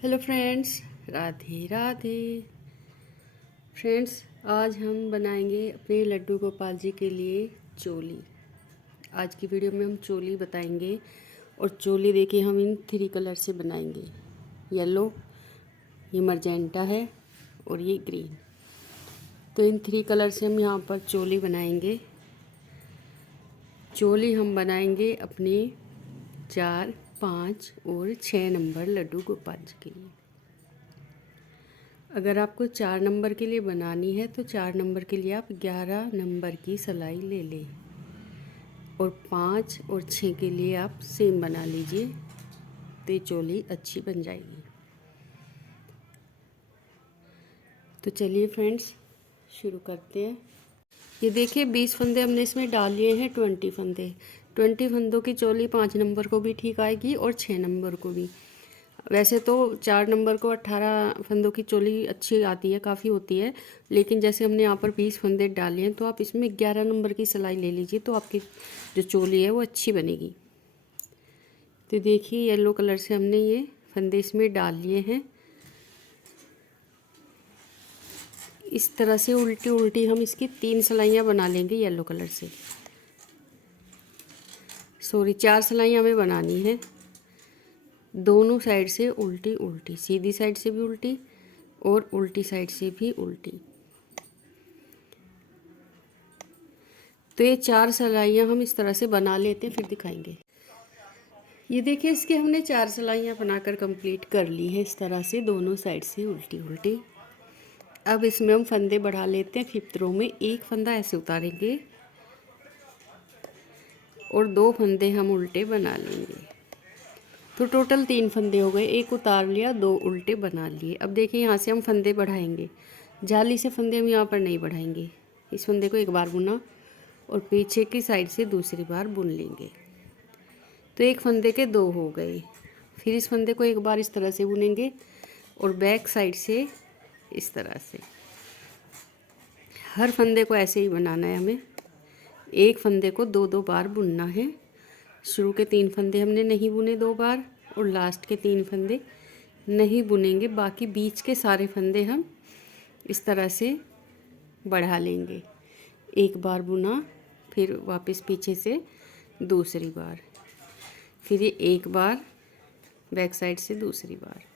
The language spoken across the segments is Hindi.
Hello friends, Radhe Radhe. Friends, आज हम बनाएंगे अपने लड्डू गोपाल जी के लिए चोली। आज की वीडियो में हम चोली बताएंगे और चोली देखिए हम इन 3 कलर से बनाएंगे। येलो, ये मरजेंटा है और ये ग्रीन। तो इन 3 कलर से हम यहाँ पर चोली बनाएंगे। चोली हम बनाएंगे अपने 4, 5 और 6 नंबर लड्डू गोपाल जी के लिए। अगर आपको 4 नंबर के लिए बनानी है तो 4 नंबर के लिए आप 11 नंबर की सिलाई ले लें और 5 और 6 के लिए आप सेम बना लीजिए, तो ये चोली अच्छी बन जाएगी। तो चलिए फ्रेंड्स, शुरू करते हैं। ये देखिए 20 फंदे हमने इसमें डाल लिए हैं। 20 फंदे, 20 फंदों की चोली 5 नंबर को भी ठीक आएगी और 6 नंबर को भी। वैसे तो 4 नंबर को 18 फंदों की चोली अच्छी आती है, काफ़ी होती है, लेकिन जैसे हमने यहाँ पर 20 फंदे डाले हैं तो आप इसमें 11 नंबर की सिलाई ले लीजिए, तो आपकी जो चोली है वो अच्छी बनेगी। तो देखिए येलो कलर से हमने ये फंदे इसमें डाल लिए हैं। इस तरह से उल्टी उल्टी हम इसकी 3 सिलाइयाँ बना लेंगे येलो कलर से। 4 सिलाइयाँ हमें बनानी है, दोनों साइड से उल्टी उल्टी, सीधी साइड से भी उल्टी और उल्टी साइड से भी उल्टी। तो ये 4 सिलाइयाँ हम इस तरह से बना लेते हैं, फिर दिखाएंगे। ये देखिए इसके हमने 4 सिलाइयाँ बनाकर कंप्लीट कर ली है, इस तरह से दोनों साइड से उल्टी उल्टी। अब इसमें हम फंदे बढ़ा लेते हैं। 5th रो में एक फंदा ऐसे उतारेंगे और 2 फंदे हम उल्टे बना लेंगे। तो टोटल 3 फंदे हो गए, एक उतार लिया, 2 उल्टे बना लिए। अब देखिए यहाँ से हम फंदे बढ़ाएंगे। जाली से फंदे हम यहाँ पर नहीं बढ़ाएंगे। इस फंदे को एक बार बुना और पीछे की साइड से दूसरी बार बुन लेंगे, तो एक फंदे के 2 हो गए। फिर इस फंदे को एक बार इस तरह से बुनेंगे और बैक साइड से इस तरह से। हर फंदे को ऐसे ही बनाना है हमें। एक फंदे को 2-2 बार बुनना है। शुरू के 3 फंदे हमने नहीं बुने 2 बार और लास्ट के 3 फंदे नहीं बुनेंगे। बाकी बीच के सारे फंदे हम इस तरह से बढ़ा लेंगे। एक बार बुना, फिर वापस पीछे से दूसरी बार, फिर ये एक बार बैक साइड से दूसरी बार।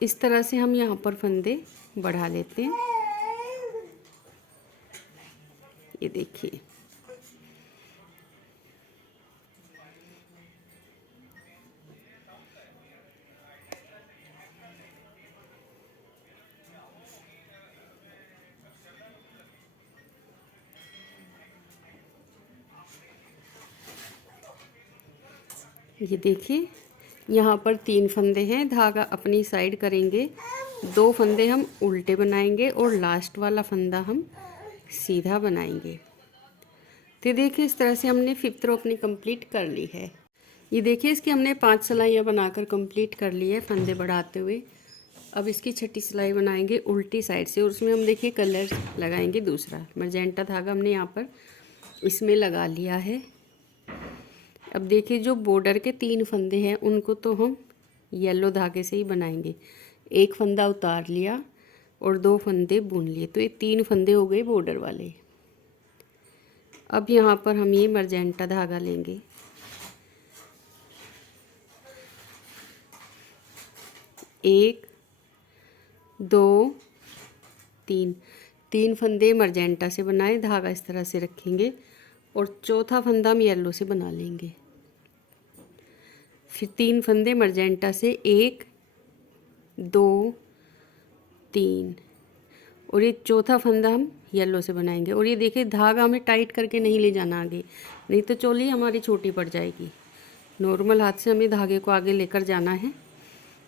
इस तरह से हम यहाँ पर फंदे बढ़ा लेते हैं। ये देखिए ये देखिए यहाँ पर 3 फंदे हैं। धागा अपनी साइड करेंगे, 2 फंदे हम उल्टे बनाएंगे और लास्ट वाला फंदा हम सीधा बनाएंगे। तो देखिए इस तरह से हमने 5th रो अपनी कंप्लीट कर ली है। ये देखिए इसकी हमने 5 सिलाइयाँ बनाकर कंप्लीट कर ली है फंदे बढ़ाते हुए। अब इसकी 6ठी सिलाई बनाएंगे उल्टी साइड से और उसमें हम देखिए कलर लगाएंगे। दूसरा मरजेंटा धागा हमने यहाँ पर इसमें लगा लिया है। अब देखिए जो बॉर्डर के 3 फंदे हैं उनको तो हम येलो धागे से ही बनाएंगे। एक फंदा उतार लिया और 2 फंदे बुन लिए, तो ये 3 फंदे हो गए बॉर्डर वाले। अब यहाँ पर हम ये मरजेंटा धागा लेंगे, एक, 2, 3 फंदे मरजेंटा से बनाए, धागा इस तरह से रखेंगे और चौथा फंदा हम येलो से बना लेंगे। फिर 3 फंदे मरजेंटा से, 1, 2, 3 और ये चौथा फंदा हम येलो से बनाएंगे। और ये देखिए धागा हमें टाइट करके नहीं ले जाना आगे, नहीं तो चोली हमारी छोटी पड़ जाएगी। नॉर्मल हाथ से हमें धागे को आगे लेकर जाना है।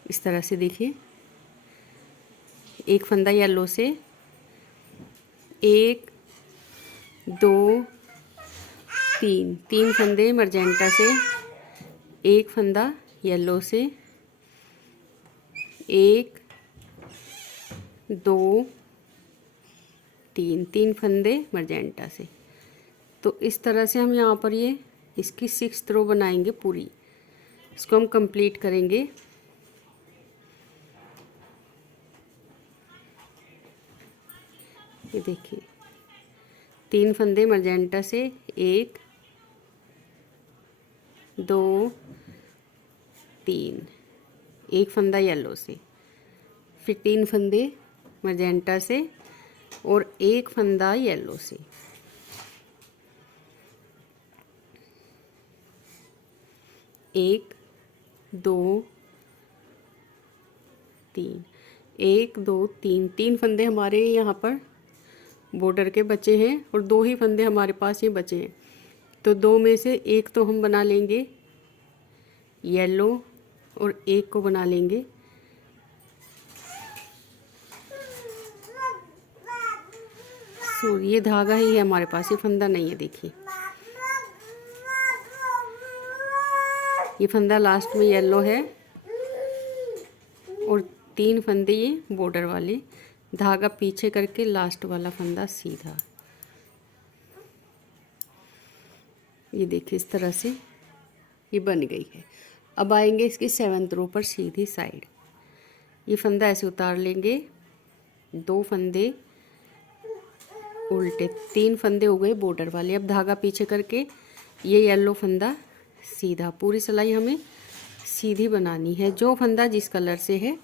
इस तरह से देखिए एक फंदा येलो से, 1, 2, 3 फंदे मरजेंटा से, एक फंदा येलो से, 1, 2, 3 फंदे मरजेंटा से। तो इस तरह से हम यहाँ पर ये इसकी 6th रो बनाएंगे पूरी। इसको हम कंप्लीट करेंगे। देखिए 3 फंदे मजेंटा से, 1 2 3, एक फंदा येलो से, फिर 3 फंदे मजेंटा से और एक फंदा येलो से। एक दो तीन, 1 2 3, 3 फंदे हमारे यहाँ पर बॉर्डर के बचे हैं और 2 ही फंदे हमारे पास ये बचे हैं। तो 2 में से एक तो हम बना लेंगे येलो और एक को बना लेंगे ये धागा ही है हमारे पास, ये फंदा नहीं है। देखिए ये फंदा लास्ट में येलो है और 3 फंदे ये बॉर्डर वाले, धागा पीछे करके लास्ट वाला फंदा सीधा। ये देखिए इस तरह से ये बन गई है। अब आएंगे इसकी 7th रो पर सीधी साइड। ये फंदा ऐसे उतार लेंगे, 2 फंदे उल्टे, 3 फंदे हो गए बॉर्डर वाले। अब धागा पीछे करके ये येलो फंदा सीधा। पूरी सिलाई हमें सीधी बनानी है। जो फंदा जिस कलर से है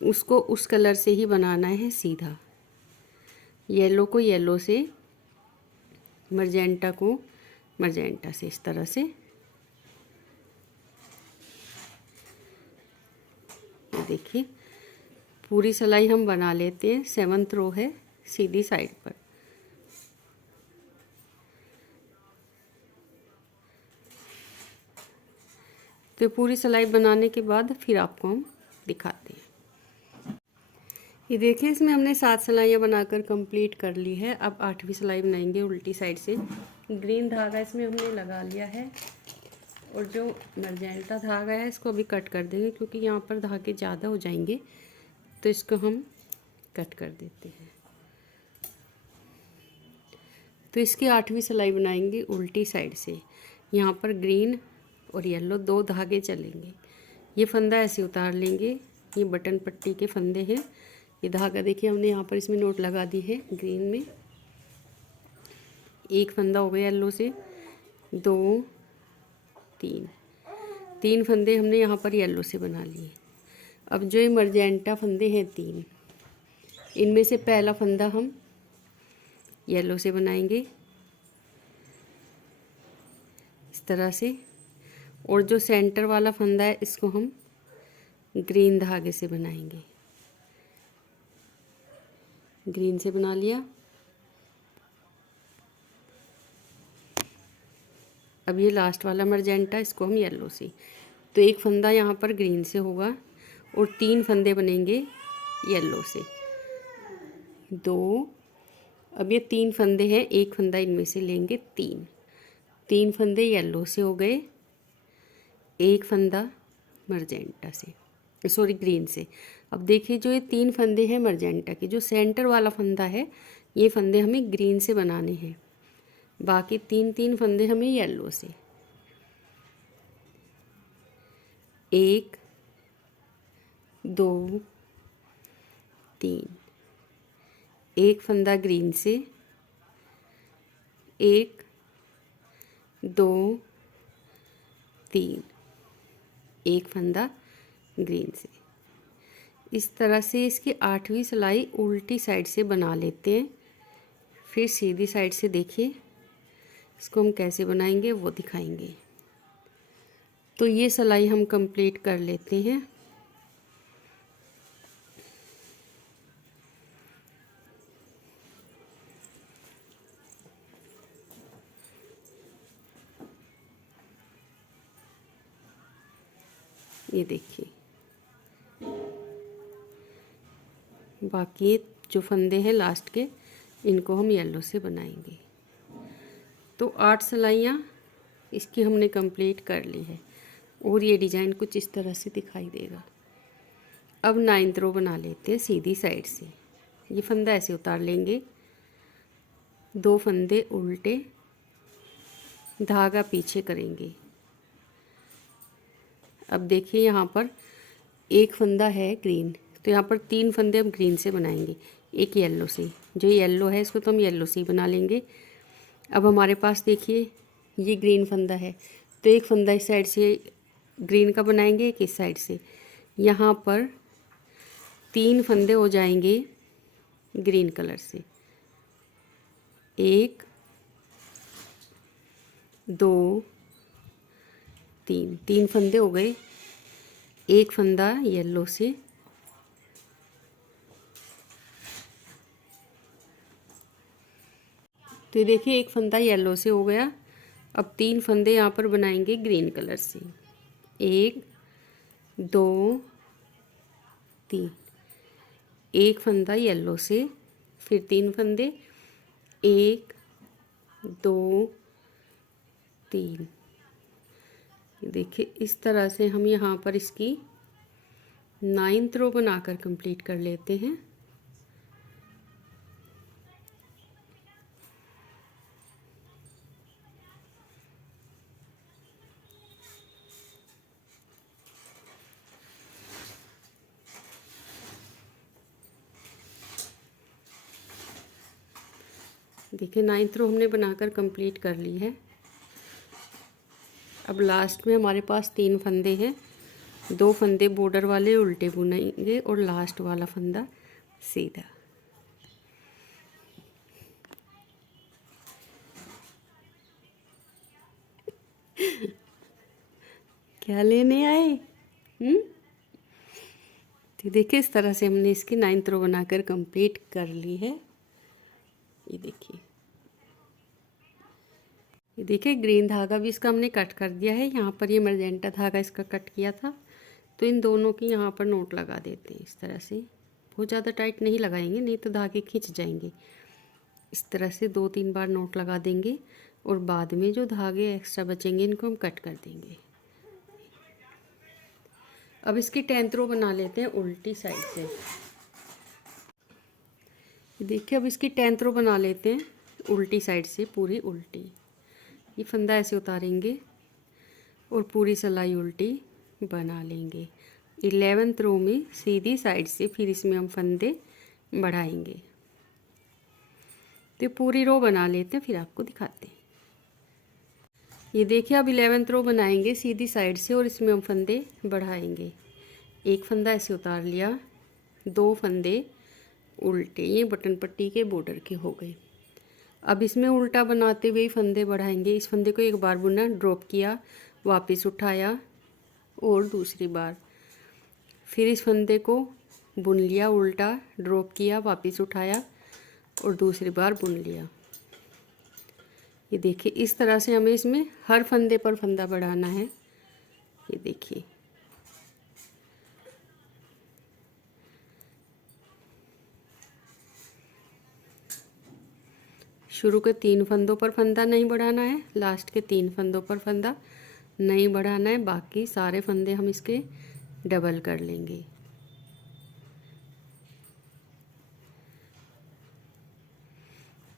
उसको उस कलर से ही बनाना है सीधा। येलो को येलो से, मर्जेंटा को मर्जेंटा से, इस तरह से। ये देखिए पूरी सिलाई हम बना लेते हैं। 7th रो है सीधी साइड पर। तो पूरी सिलाई बनाने के बाद फिर आपको हम दिखाते हैं। ये देखिए इसमें हमने 7 सिलाइयाँ बनाकर कंप्लीट कर ली है। अब 8वीं सिलाई बनाएंगे उल्टी साइड से। ग्रीन धागा इसमें हमने लगा लिया है और जो मर्जेंटा धागा है इसको अभी कट कर देंगे क्योंकि यहाँ पर धागे ज़्यादा हो जाएंगे, तो इसको हम कट कर देते हैं। तो इसकी 8वीं सिलाई बनाएंगे उल्टी साइड से। यहाँ पर ग्रीन और येलो 2 धागे चलेंगे। ये फंदा ऐसे उतार लेंगे, ये बटन पट्टी के फंदे हैं। ये धागा देखिए हमने यहाँ पर इसमें नोट लगा दी है ग्रीन में। एक फंदा हो गया येलो से, 2 3, 3 फंदे हमने यहाँ पर येलो से बना लिए। अब जो ये मर्जेंटा फंदे हैं 3, इनमें से पहला फंदा हम येलो से बनाएंगे इस तरह से, और जो सेंटर वाला फंदा है इसको हम ग्रीन धागे से बनाएंगे। ग्रीन से बना लिया। अब ये लास्ट वाला मर्जेंटा, इसको हम येलो से। तो एक फंदा यहाँ पर ग्रीन से होगा और 3 फंदे बनेंगे येलो से, 2। अब ये 3 फंदे हैं, एक फंदा इनमें से लेंगे 3 फंदे येलो से हो गए, एक फंदा मर्जेंटा से, सॉरी ग्रीन से। अब देखिए जो ये 3 फंदे हैं मर्जेंटा के, जो सेंटर वाला फंदा है ये फंदे हमें ग्रीन से बनाने हैं, बाकी 3 फंदे हमें येलो से। 1 2 3, एक फंदा ग्रीन से, 1 2 3, एक फंदा ग्रीन से। इस तरह से इसकी 8वीं सिलाई उल्टी साइड से बना लेते हैं। फिर सीधी साइड से देखिए इसको हम कैसे बनाएंगे वो दिखाएंगे। तो ये सिलाई हम कंप्लीट कर लेते हैं। ये देखिए बाकी जो फंदे हैं लास्ट के इनको हम येलो से बनाएंगे। तो 8 सिलाइयाँ इसकी हमने कंप्लीट कर ली है और ये डिज़ाइन कुछ इस तरह से दिखाई देगा। अब 9th रो बना लेते हैं सीधी साइड से। ये फंदा ऐसे उतार लेंगे, 2 फंदे उल्टे, धागा पीछे करेंगे। अब देखिए यहाँ पर एक फंदा है ग्रीन, तो यहाँ पर 3 फंदे हम ग्रीन से बनाएंगे। एक येलो से, जो येलो है इसको तो हम येलो से ही बना लेंगे। अब हमारे पास देखिए ये ग्रीन फंदा है, तो एक फंदा इस साइड से ग्रीन का बनाएंगे, एक इस साइड से। यहाँ पर 3 फंदे हो जाएंगे ग्रीन कलर से, 1 2 3 फंदे हो गए। एक फंदा येलो से, तो ये देखिए एक फंदा येलो से हो गया। अब 3 फंदे यहाँ पर बनाएंगे ग्रीन कलर से, 1 2 3। एक फंदा येलो से, फिर 3 फंदे, 1 2 3। देखिए इस तरह से हम यहाँ पर इसकी 9th रो बनाकर कंप्लीट कर लेते हैं। देखिए 9th रो हमने बनाकर कंप्लीट कर ली है। अब लास्ट में हमारे पास 3 फंदे हैं, 2 फंदे बॉर्डर वाले उल्टे बुनेंगे और लास्ट वाला फंदा सीधा। क्या लेने आए? तो देखिए इस तरह से हमने इसकी 9th रो बनाकर कंप्लीट कर ली है। ये देखिए ग्रीन धागा भी इसका हमने कट कर दिया है। यहाँ पर ये मजेंटा धागा इसका कट किया था, तो इन दोनों की यहाँ पर नोट लगा देते हैं इस तरह से। बहुत ज़्यादा टाइट नहीं लगाएंगे, नहीं तो धागे खिंच जाएंगे। इस तरह से 2-3 बार नोट लगा देंगे और बाद में जो धागे एक्स्ट्रा बचेंगे इनको हम कट कर देंगे। अब इसकी 10th रो बना लेते हैं उल्टी साइड से। देखिए अब इसकी 10th रो बना लेते हैं उल्टी साइड से, पूरी उल्टी। ये फंदा ऐसे उतारेंगे और पूरी सिलाई उल्टी बना लेंगे। 11th रो में सीधी साइड से फिर इसमें हम फंदे बढ़ाएंगे। तो पूरी रो बना लेते हैं, फिर आपको दिखाते हैं। ये देखिए अब 11th रो बनाएंगे सीधी साइड से और इसमें हम फंदे बढ़ाएंगे। एक फंदा ऐसे उतार लिया, 2 फंदे उल्टे, ये बटन पट्टी के बॉर्डर के हो गए। अब इसमें उल्टा बनाते हुए फंदे बढ़ाएंगे। इस फंदे को एक बार बुना, ड्रॉप किया, वापस उठाया और दूसरी बार, फिर इस फंदे को बुन लिया, उल्टा, ड्रॉप किया, वापस उठाया और दूसरी बार बुन लिया। ये देखिए इस तरह से हमें इसमें हर फंदे पर फंदा बढ़ाना है। ये देखिए शुरू के 3 फंदों पर फंदा नहीं बढ़ाना है, लास्ट के 3 फंदों पर फंदा नहीं बढ़ाना है, बाकी सारे फंदे हम इसके डबल कर लेंगे।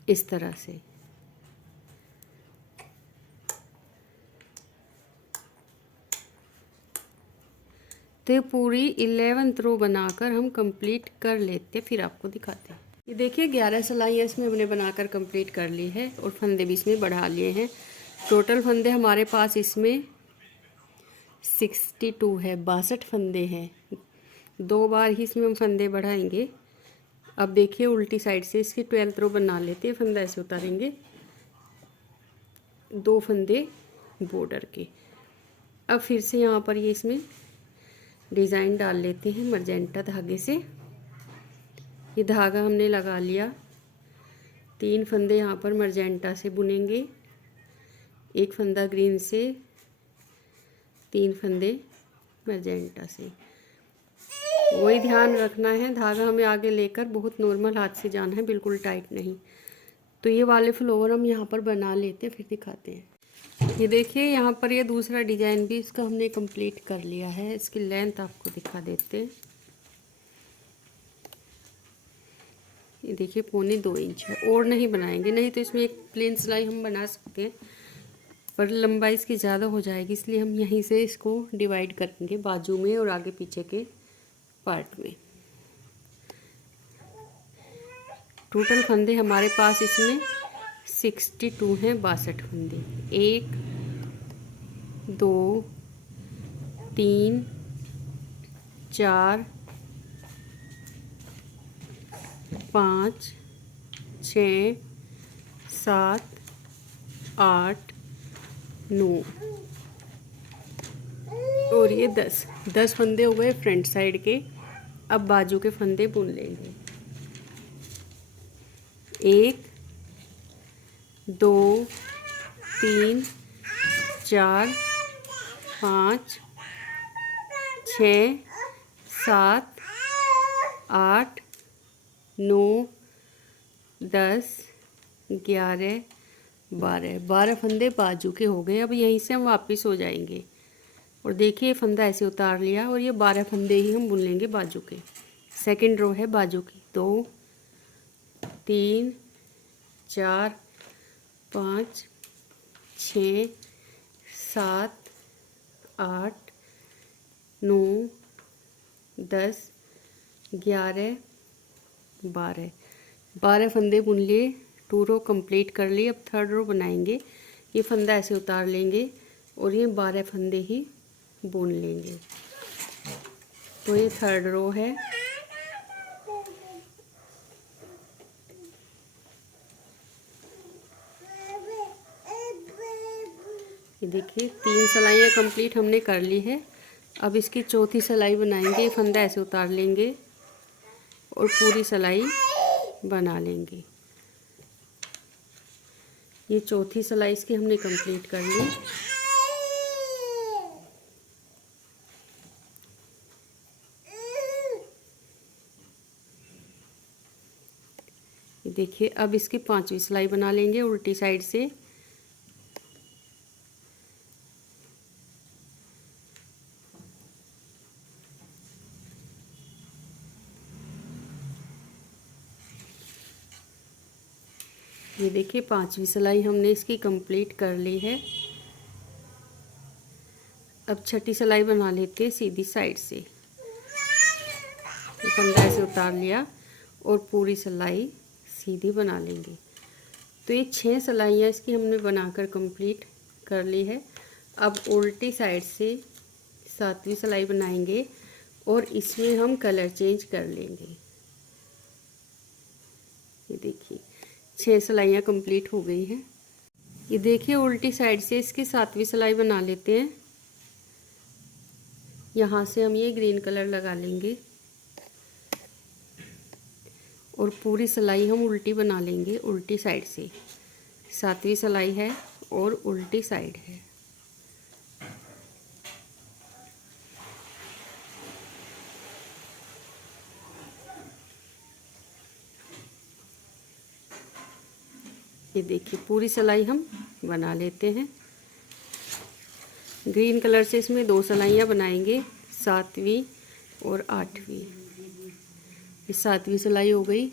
इस तरह से तो पूरी 11th रो बनाकर हम कंप्लीट कर लेते, फिर आपको दिखाते हैं। ये देखिए 11 सिलाइयाँ इसमें हमने बनाकर कंप्लीट कर ली है और फंदे भी इसमें बढ़ा लिए हैं। टोटल फंदे हमारे पास इसमें 62 है, 62 फंदे हैं। 2 बार ही इसमें हम फंदे बढ़ाएंगे। अब देखिए उल्टी साइड से इसकी 12th रो बना लेते हैं। फंदा ऐसे उतारेंगे, 2 फंदे बॉर्डर के। अब फिर से यहाँ पर ये इसमें डिज़ाइन डाल लेते हैं मर्जेंटा धागे से। ये धागा हमने लगा लिया, 3 फंदे यहाँ पर मर्जेंटा से बुनेंगे, 1 फंदा ग्रीन से, 3 फंदे मर्जेंटा से। वही ध्यान रखना है, धागा हमें आगे लेकर बहुत नॉर्मल हाथ से जाना है, बिल्कुल टाइट नहीं। तो ये वाले फ्लावर हम यहाँ पर बना लेते हैं, फिर दिखाते हैं। ये देखिए यहाँ पर ये दूसरा डिज़ाइन भी इसका हमने कंप्लीट कर लिया है। इसकी लेंथ आपको दिखा देते हैं। ये देखिए 1.25 इंच है, और नहीं बनाएंगे, नहीं तो इसमें एक प्लेन सिलाई हम बना सकते हैं, पर लंबाई इसकी ज़्यादा हो जाएगी, इसलिए हम यहीं से इसको डिवाइड करेंगे बाजू में और आगे पीछे के पार्ट में। टोटल फंदे हमारे पास इसमें 62 हैं, 62 फंदे। 1 2 3 4 5 6 7 8 9 और ये 10 फंदे हो गए फ्रंट साइड के। अब बाजू के फंदे बुन लेंगे। 1 2 3 4 5 6 7 8 9 10 11 12 फंदे बाजू के हो गए। अब यहीं से हम वापस हो जाएंगे और देखिए फंदा ऐसे उतार लिया और ये 12 फंदे ही हम बुन लेंगे बाजू के। सेकंड रो है बाजू की। 2 3 4 5 6 7 8 9 10 11 12 फंदे बुन लिए। 2 रो कंप्लीट कर लिए। अब थर्ड रो बनाएंगे। ये फंदा ऐसे उतार लेंगे और ये 12 फंदे ही बुन लेंगे। तो ये थर्ड रो है। ये देखिए 3 सिलाइयाँ कंप्लीट हमने कर ली है। अब इसकी चौथी सिलाई बनाएंगे। फंदा ऐसे उतार लेंगे और पूरी सिलाई बना लेंगे। ये चौथी सिलाई इसकी हमने कंप्लीट कर ली। ये देखिए अब इसकी 5वीं सिलाई बना लेंगे उल्टी साइड से। ये देखिए 5वीं सिलाई हमने इसकी कंप्लीट कर ली है। अब छठी सिलाई बना लेते हैं सीधी साइड से। फंदा ऐसे उतार लिया और पूरी सिलाई सीधी बना लेंगे। तो ये 6 सिलाइयाँ इसकी हमने बनाकर कंप्लीट कर ली है। अब उल्टी साइड से 7वीं सिलाई बनाएंगे और इसमें हम कलर चेंज कर लेंगे। ये देखिए 6 सिलाइयाँ कंप्लीट हो गई हैं। ये देखिए उल्टी साइड से इसकी 7वीं सिलाई बना लेते हैं। यहाँ से हम ये ग्रीन कलर लगा लेंगे और पूरी सिलाई हम उल्टी बना लेंगे। उल्टी साइड से 7वीं सिलाई है और उल्टी साइड है। ये देखिए पूरी सिलाई हम बना लेते हैं। ग्रीन कलर से इसमें 2 सिलाइयाँ बनाएंगे, 7वीं और 8वीं। ये 7वीं सिलाई हो गई।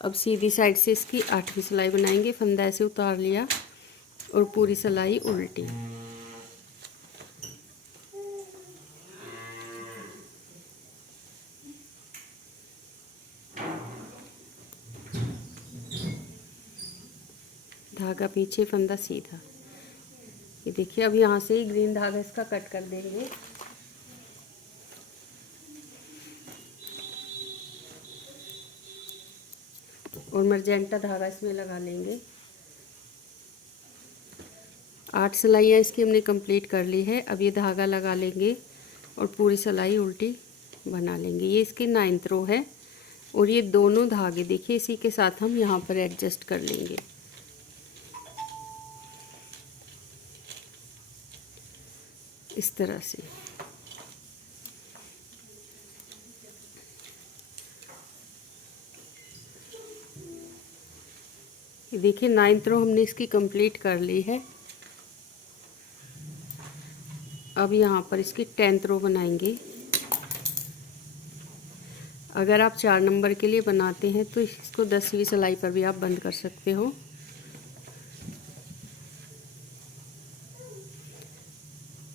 अब सीधी साइड से इसकी 8वीं सिलाई बनाएंगे। फंदा ऐसे उतार लिया और पूरी सिलाई उल्टी। धागा पीछे, फंदा सीधा। ये देखिए अब यहाँ से ग्रीन धागा इसका कट कर देंगे। और मर्जेंटा धागा इसमें लगा लेंगे। 8 सिलाइयाँ इसकी हमने कंप्लीट कर ली है। अब ये धागा लगा लेंगे और पूरी सिलाई उल्टी बना लेंगे। ये इसकी 9th रो है और ये दोनों धागे देखिए इसी के साथ हम यहाँ पर एडजस्ट कर लेंगे। इस तरह से। ये देखिए 9th रो हमने इसकी कंप्लीट कर ली है। अब यहाँ पर इसकी 10th रो बनाएंगे। अगर आप 4 नंबर के लिए बनाते हैं तो इसको 10वीं सिलाई पर भी आप बंद कर सकते हो।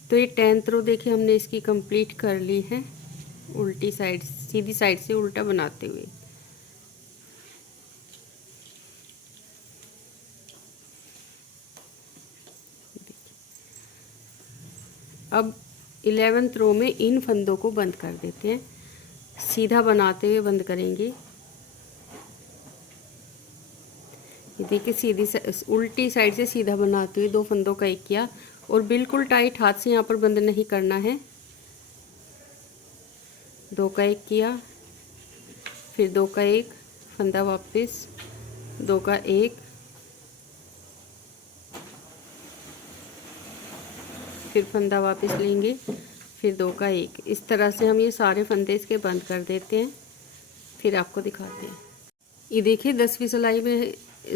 तो ये 10th रो देखिए हमने इसकी कंप्लीट कर ली है उल्टी साइड, सीधी साइड से उल्टा बनाते हुए। अब 11th रो में इन फंदों को बंद कर देते हैं, सीधा बनाते हुए बंद करेंगे। ये देखिए सीधी उल्टी साइड से सीधा बनाते हुए 2 फंदों का एक किया और बिल्कुल टाइट हाथ से यहाँ पर बंद नहीं करना है। 2 का एक किया, फिर 2 का एक, फंदा वापस, 2 का एक, फिर फंदा वापस लेंगे, फिर 2 का एक। इस तरह से हम ये सारे फंदे इसके बंद कर देते हैं। फिर आपको दिखाते हैं। ये देखिए 10वीं सिलाई में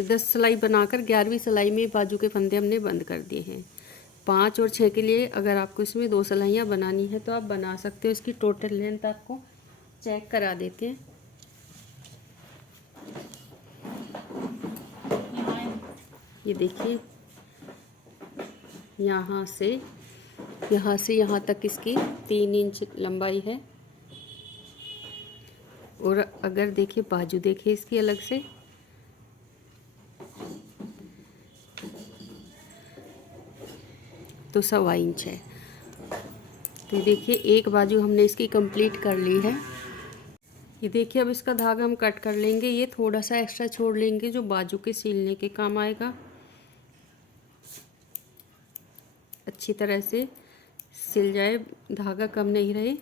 10 सिलाई बनाकर 11वीं सिलाई में बाजू के फंदे हमने बंद कर दिए हैं। 5 और 6 के लिए अगर आपको इसमें 2 सिलाइयाँ बनानी है तो आप बना सकते हो। इसकी टोटल लेंथ आपको चेक करा देते हैं। ये देखिए यहाँ से यहाँ तक इसकी 3 इंच लंबाई है। और अगर देखिए बाजू देखिए इसकी अलग से, तो 1.25 इंच है। तो देखिए एक बाजू हमने इसकी कंप्लीट कर ली है। ये देखिए अब इसका धागा हम कट कर लेंगे। ये थोड़ा सा एक्स्ट्रा छोड़ लेंगे जो बाजू के सीलने के काम आएगा। अच्छी तरह से सिल जाए, धागा कम नहीं रहे।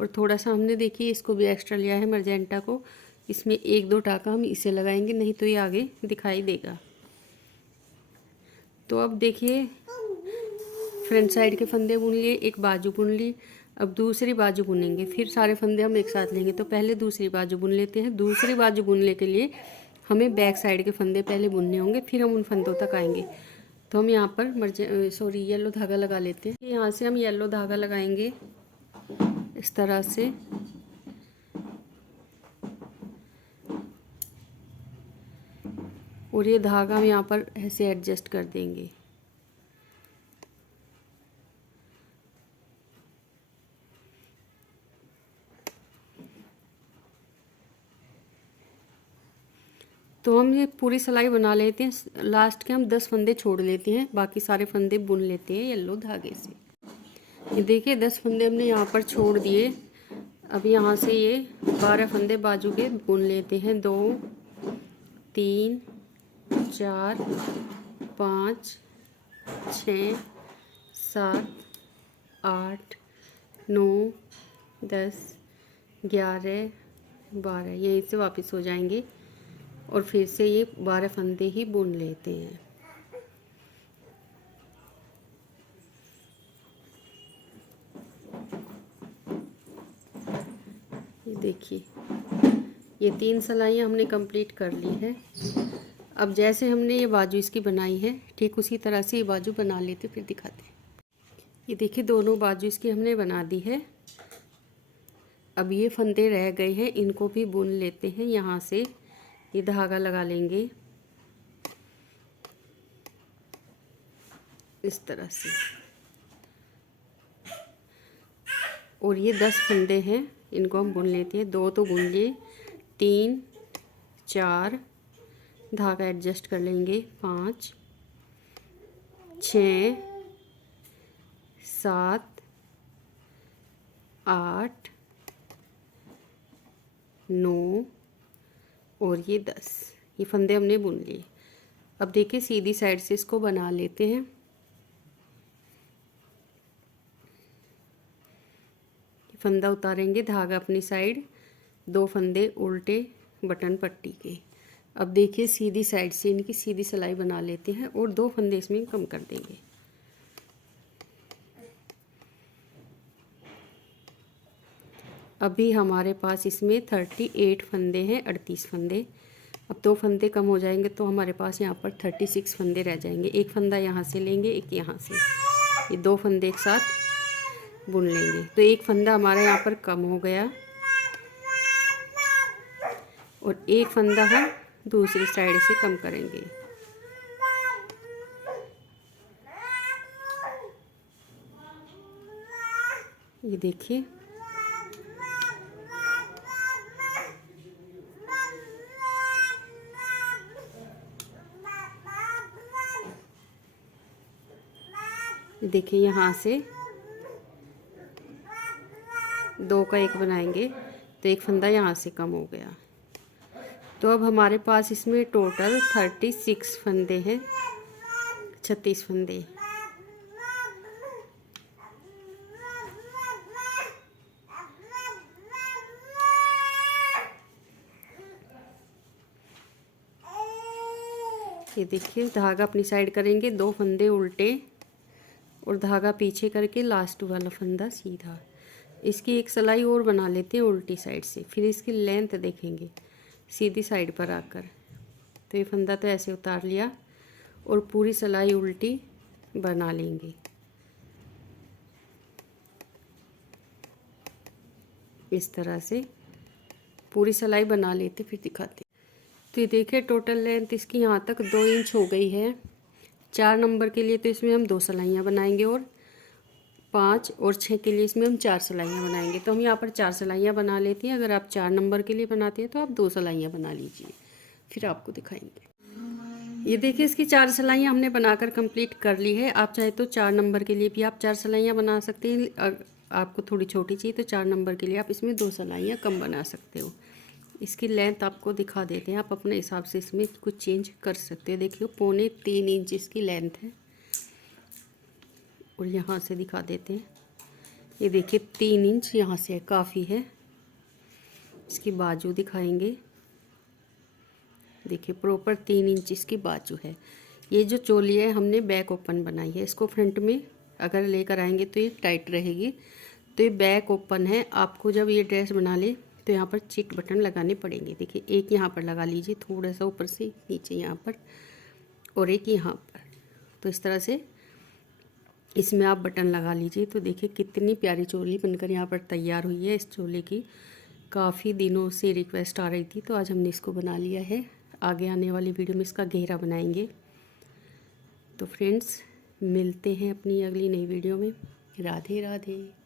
और थोड़ा सा हमने देखिए इसको भी एक्स्ट्रा लिया है मर्जेंटा को, इसमें 1-2 टाका हम इसे लगाएंगे, नहीं तो ये आगे दिखाई देगा। तो अब देखिए फ्रंट साइड के फंदे बुन लिए, एक बाजू बुन ली। अब दूसरी बाजू बुनेंगे, फिर सारे फंदे हम एक साथ लेंगे। तो पहले दूसरी बाजू बुन लेते हैं। दूसरी बाजू बुनने के लिए हमें बैक साइड के फंदे पहले बुनने होंगे, फिर हम उन फंदों तक आएंगे। तो हम यहाँ पर येलो धागा लगा लेते हैं। यहाँ से हम येलो धागा लगाएंगे इस तरह से। और ये धागा हम यहाँ पर ऐसे एडजस्ट कर देंगे। तो हम ये पूरी सिलाई बना लेते हैं। लास्ट के हम 10 फंदे छोड़ लेते हैं, बाकी सारे फंदे बुन लेते हैं येलो धागे से। ये देखिए 10 फंदे हमने यहाँ पर छोड़ दिए। अब यहाँ से ये 12 फंदे बाजू के बुन लेते हैं। 2 3 4 5 6 7 8 9 10 11 12, यहीं से वापस हो जाएंगे और फिर से ये 12 फंदे ही बुन लेते हैं। ये देखिए ये 3 सिलाइयाँ हमने कंप्लीट कर ली है। अब जैसे हमने ये बाजू इसकी बनाई है, ठीक उसी तरह से ये बाजू बना लेते फिर दिखाते हैं। ये देखिए दोनों बाजू इसकी हमने बना दी है। अब ये फंदे रह गए हैं, इनको भी बुन लेते हैं। यहाँ से ये धागा लगा लेंगे इस तरह से। और ये 10 फंदे हैं, इनको हम बुन लेते हैं। 2 तो बुन लिए, 3 4 धागा एडजस्ट कर लेंगे, 5 6 7 8 9 और ये 10। ये फंदे हमने बुन लिए। अब देखिए सीधी साइड से इसको बना लेते हैं। फंदा उतारेंगे, धागा अपनी साइड, 2 फंदे उल्टे बटन पट्टी के। अब देखिए सीधी साइड से इनकी सीधी सिलाई बना लेते हैं और 2 फंदे इसमें कम कर देंगे। अभी हमारे पास इसमें 38 फंदे हैं, 38 फंदे। अब 2 फंदे कम हो जाएंगे तो हमारे पास यहाँ पर 36 फंदे रह जाएंगे। एक फंदा यहाँ से लेंगे, एक यहाँ से, ये 2 फंदे एक साथ बुन लेंगे। तो एक फंदा हमारा यहाँ पर कम हो गया और एक फंदा हम दूसरी साइड से कम करेंगे। ये देखिए देखिए यहाँ से 2 का 1 बनाएंगे तो एक फंदा यहाँ से कम हो गया। तो अब हमारे पास इसमें टोटल 36 फंदे हैं, 36 फंदे। ये देखिए, धागा अपनी साइड करेंगे, 2 फंदे उल्टे और धागा पीछे करके लास्ट वाला फंदा सीधा। इसकी एक सिलाई और बना लेते हैं उल्टी साइड से, फिर इसकी लेंथ देखेंगे सीधी साइड पर आकर। तो ये फंदा तो ऐसे उतार लिया और पूरी सिलाई उल्टी बना लेंगे। इस तरह से पूरी सिलाई बना लेते, फिर दिखाते। तो ये देखिए, टोटल लेंथ इसकी यहाँ तक 2 इंच हो गई है। 4 नंबर के लिए तो इसमें हम 2 सिलाइयाँ बनाएंगे और 5 और 6 के लिए इसमें हम 4 सिलाइयाँ बनाएंगे। तो हम यहाँ पर 4 सिलाइयाँ बना लेती हैं। अगर आप 4 नंबर के लिए बनाते हैं तो आप 2 सिलाइयाँ बना लीजिए, फिर आपको दिखाएंगे। ये देखिए, इसकी 4 सिलाइयाँ हमने बनाकर कंप्लीट कर ली है। आप चाहे तो 4 नंबर के लिए भी आप 4 सिलाइयाँ बना सकते हैं। आपको थोड़ी छोटी चाहिए तो 4 नंबर के लिए आप इसमें 2 सिलाइयाँ कम बना सकते हो। इसकी लेंथ आपको दिखा देते हैं, आप अपने हिसाब से इसमें कुछ चेंज कर सकते हो। देखिए, 3.25 इंच इसकी लेंथ है। और यहाँ से दिखा देते हैं, ये देखिए 3 इंच यहाँ से काफ़ी है। इसकी बाजू दिखाएंगे, देखिए प्रॉपर 3 इंच इसकी बाजू है। ये जो चोली है हमने बैक ओपन बनाई है, इसको फ्रंट में अगर लेकर आएंगे तो ये टाइट रहेगी। तो ये बैक ओपन है। आपको जब ये ड्रेस बना ले तो यहाँ पर चिक बटन लगाने पड़ेंगे। देखिए, एक यहाँ पर लगा लीजिए, थोड़ा सा ऊपर से नीचे यहाँ पर, और एक यहाँ पर। तो इस तरह से इसमें आप बटन लगा लीजिए। तो देखिए कितनी प्यारी चोली बनकर यहाँ पर तैयार हुई है। इस चोली की काफ़ी दिनों से रिक्वेस्ट आ रही थी, तो आज हमने इसको बना लिया है। आगे आने वाली वीडियो में इसका घेरा बनाएंगे। तो फ्रेंड्स, मिलते हैं अपनी अगली नई वीडियो में। राधे राधे।